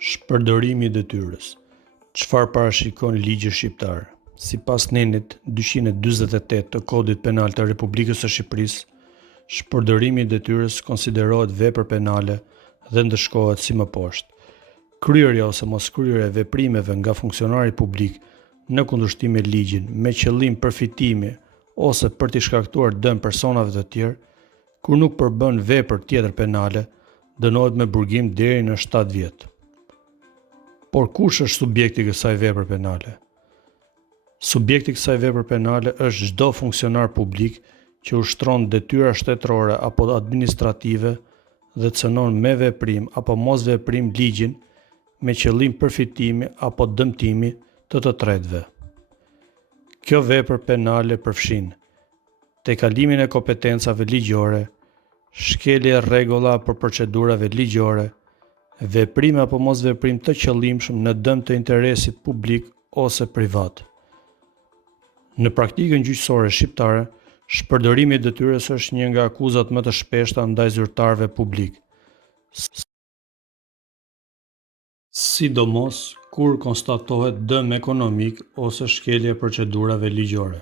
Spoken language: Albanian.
Shpërdorimi i detyrës. Çfarë parashikon ligji shqiptar? Sipas nenit 248 të Kodit Penal të Republikës së Shqipërisë, shpërdorimi i detyrës konsiderohet vepër penale dhe ndëshkohet si më poshtë. Kryerja ose moskryerja e veprimeve nga funksionari publik në kundërshtim me ligjin me qëllim përfitimi ose për t'i shkaktuar dëm personave të tjerë, kur nuk përbën vepër tjetër penale, dënohet me burgim deri në 7 vjet. Por kush është subjekti i kësaj vepre penale? Subjekti i kësaj vepre penale është çdo funksionar publik që ushtron detyra shtetërore apo administrative dhe cënon me veprim apo mos veprim ligjin me qëllim përfitimi apo dëmtimi të tretëve. Kjo vepër penale përfshin tejkalimin e kompetencave ligjore, shkelje rregulla për procedurave ligjore, veprim apo mos veprim të qëllimshëm në dëm të interesit publik ose privat. Në praktikën gjyqësore shqiptare, shpërdorimi i detyrës është një nga akuzat më të shpeshta ndaj zyrtarëve publik, sidomos kur konstatohet dëm ekonomik ose shkelje e procedurave ligjore.